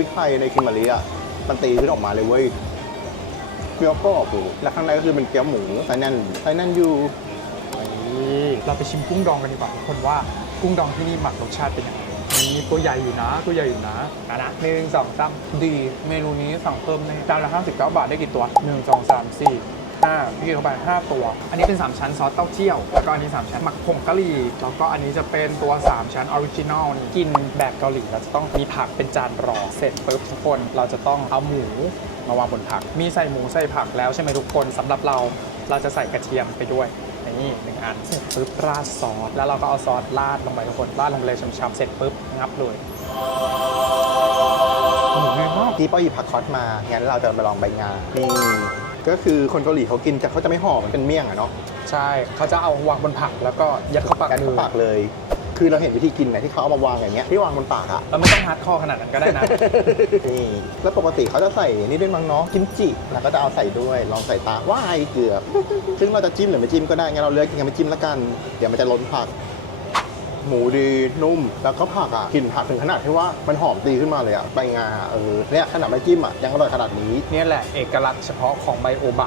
พริกไทยในคิมมารีอะมันตีขึ้นออกมาเลยเว้ยเกี๊ยวกรอบอยู่แล้วข้างในก็คือเป็นเกี๊ยวหมูไส้แน่นไส้แน่นอยู่นี่เราไปชิมกุ้งดองกันดีกว่าทุกคนว่ากุ้งดองที่นี่หมักรสชาติเป็นยังไงนี่ตัวใหญ่อยู่นะตัวใหญ่อยู่นะนะนะหนึ่งสองสามดี เมนูนี้สั่งเพิ่มในจานละ59บาทได้กี่ตัวหนึ่งสองสามสี่ ห้าพี่เข้าไปห้าตัว อันนี้เป็น 3 ชั้นซอสเต้าเจี้ยว แล้วก็อันนี้ 3 ชั้นหมักผงกะหรี่ แล้วก็อันนี้จะเป็นตัว 3 ชั้นออริจินอลนี่กินแบบเกาหลีเราจะต้องมีผักเป็นจานรองเสร็จปุ๊บทุกคนเราจะต้องเอาหมูมาวางบนผัก มีใส่หมูใส่ผักแล้วใช่ไหมทุกคนสำหรับเราเราจะใส่กระเทียมไปด้วยนี่หนึ่งอันเสร็จปุ๊บราดซอสแล้วเราก็เอาซอสราดลงไปทุกคนราดลงไปเลยช้ำๆเสร็จปุ๊บงับเลย ที่ป้าหยิบผักคอสมา งั้นเราจะมาลองใบงา นี่ก็คือคนเกาหลีเขากินจะเขาจะไม่ห่อมันเป็นเมี่ยงอะเนาะใช่เขาจะเอาวางบนผักแล้วก็ยัดเข้าปากกันมืเข้าอปากเลย คือเราเห็นวิธีกินไหมที่เขาเอามาวางอย่างเงี้ยที่วางบนปากอะ เราไม่ต้องฮาร์ดคอร์ขนาดนั้นก็ได้นะ นี่แล้วปกติเขาจะใส่นี่ด้วยมั้งเนาะกิมจิแล้วก็จะเอาใส่ด้วย ลองใส่ตาว้ายเกือบ ซึ่งเราจะจิ้มหรือไม่จิ้มก็ได้งั้นเราเลือกกินกันไม่จิ้มละกัน เดี๋ยวมันจะล้นผัก หมูดีนุ่ม แล้วก็ผักอะกลิ่นผักถึงขนาดที่ว่ามันหอมตีขึ้นมาเลยอะใบงาเออเนี่ยขนาดไม่จิ้มอะยังอร่อยขนาดนี้ เนี่ยแหละเอกลักษณ์เฉพาะของไบโอบะ